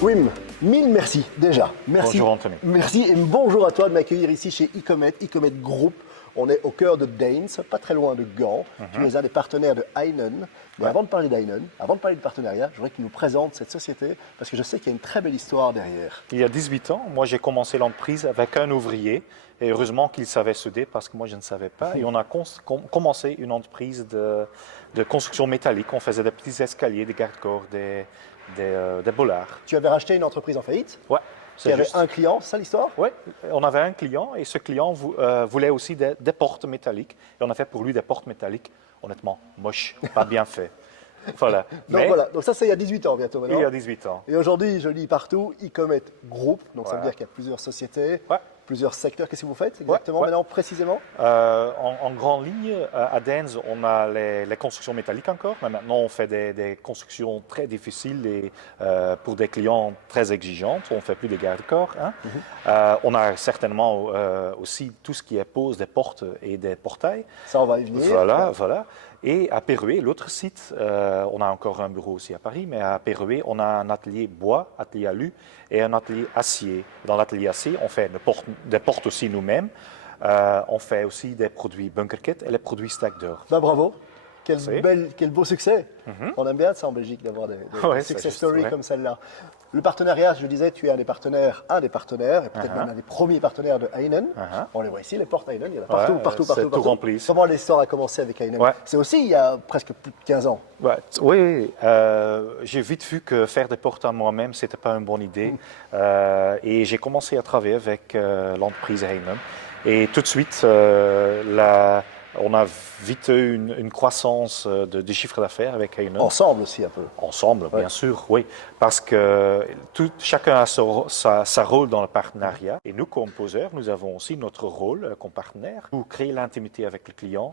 Wim, mille merci déjà. Merci. Bonjour Anthony. Merci et bonjour à toi de m'accueillir ici chez Ecomet Group. On est au cœur de Daines, pas très loin de Gand. Tu es un des partenaires de Heynen. Mais avant de parler d'Heynen, avant de parler de partenariat, je voudrais que tu nous présentes cette société parce que je sais qu'il y a une très belle histoire derrière. Il y a 18 ans, moi j'ai commencé l'entreprise avec un ouvrier et heureusement qu'il savait souder parce que moi je ne savais pas. Et on a commencé une entreprise de construction métallique. On faisait des petits escaliers, des garde-corps, des bollards. Tu avais racheté une entreprise en faillite. Ouais, Tu avais un client, c'est ça l'histoire? Oui, on avait un client et ce client voulait aussi des portes métalliques. Et on a fait pour lui des portes métalliques, honnêtement, moches, pas bien fait. Voilà. Donc ça c'est il y a 18 ans bientôt maintenant. Il y a 18 ans. Et aujourd'hui, je lis partout, Ecomet Group, donc ça veut Voilà. dire qu'il y a plusieurs sociétés, Ouais. plusieurs secteurs. Qu'est-ce que vous faites exactement Ouais. maintenant, précisément? En grande ligne, à Daines, on a les constructions métalliques encore, mais maintenant on fait des constructions très difficiles et pour des clients très exigeantes. On ne fait plus des garde-corps. Hein. On a certainement aussi tout ce qui est pose des portes et des portails. Ça, on va y venir. Voilà. Et à Pérouet, l'autre site, on a encore un bureau aussi à Paris, mais à Pérouet, on a un atelier bois, atelier alu et un atelier acier. Dans l'atelier acier, on fait des portes aussi nous-mêmes. On fait aussi des produits Bunkerket et les produits Stack d'or. Bah, bravo. Quel beau succès. On aime bien ça en Belgique d'avoir des Ouais, success stories comme celle-là. Le partenariat, je le disais, tu es un des partenaires, et peut-être même un des premiers partenaires de Heynen. On les voit ici, les portes Heynen, il y en a partout. C'est tout rempli. Comment l'histoire a commencé avec Heynen? C'est aussi il y a presque plus de 15 ans. Oui, j'ai vite vu que faire des portes à moi-même, ce n'était pas une bonne idée. Et j'ai commencé à travailler avec l'entreprise Heynen. Et tout de suite, on a vite eu une croissance de chiffre d'affaires avec Heynen. Ensemble aussi un peu. Ensemble, bien sûr, oui. Parce que chacun a sa rôle dans le partenariat. Et nous, comme poseurs, nous avons aussi notre rôle comme partenaire pour créer l'intimité avec le client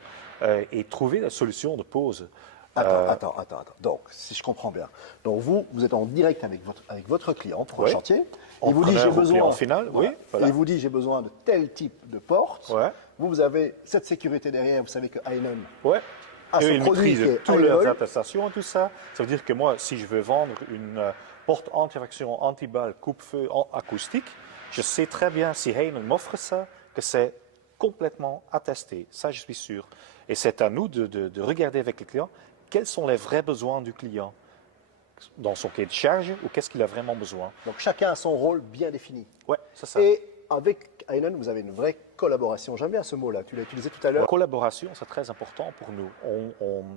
et trouver la solution de pose. Attends. Donc, si je comprends bien, donc vous êtes en direct avec votre client pour un chantier. Il vous dit j'ai besoin. Final, oui. Voilà. Il vous dit j'ai besoin de tel type de porte. Ouais. Vous avez cette sécurité derrière. Vous savez que Heynen a son ils produit maîtrisent toutes leurs attestations et tout ça. Ça veut dire que moi, si je veux vendre une porte anti-infraction, anti-balle, coupe-feu acoustique, je sais très bien si Heynen m'offre ça, que c'est complètement attesté. Ça, je suis sûr. Et c'est à nous de regarder avec le client quels sont les vrais besoins du client dans son cahier de charge ou qu'est-ce qu'il a vraiment besoin. Donc chacun a son rôle bien défini. Oui, c'est ça. Et avec Heynen, vous avez une vraie collaboration. J'aime bien ce mot-là, tu l'as utilisé tout à l'heure. La collaboration, c'est très important pour nous.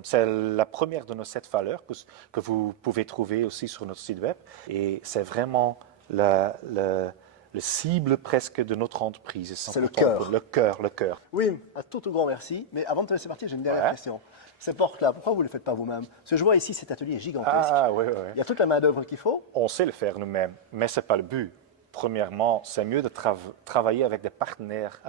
C'est la première de nos 7 valeurs que vous pouvez trouver aussi sur notre site web. Et c'est vraiment le cible presque de notre entreprise. C'est le cœur. Le cœur. Oui, un tout grand merci. Mais avant de te laisser partir, j'ai une dernière question. Ces portes-là, pourquoi vous ne les faites pas vous-même? Parce que je vois ici, cet atelier est gigantesque. Oui. Il y a toute la main-d'œuvre qu'il faut. On sait le faire nous-mêmes, mais ce n'est pas le but. Premièrement, c'est mieux de travailler avec des partenaires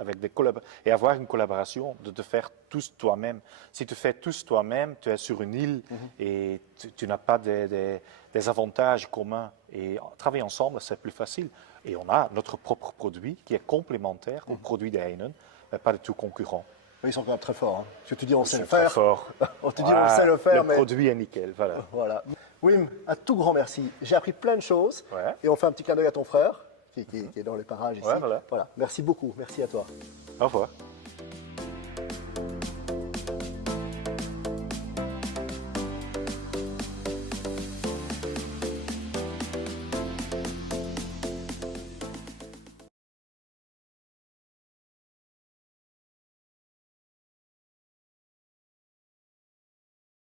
et avoir une collaboration, de faire tous toi-même. Si tu fais tous toi-même, tu es sur une île et tu n'as pas des avantages communs. Et travailler ensemble, c'est plus facile. Et on a notre propre produit qui est complémentaire au produit de Heynen, mais pas du tout concurrent. Ils sont quand même très forts. Hein. Parce que tu dis on sait le Très faire. fort. On te dit on sait le faire, le produit est nickel, voilà. Wim, un tout grand merci. J'ai appris plein de choses. Et on fait un petit clin d'œil à ton frère, qui est dans les parages ici. Voilà. Merci beaucoup. Merci à toi. Au revoir.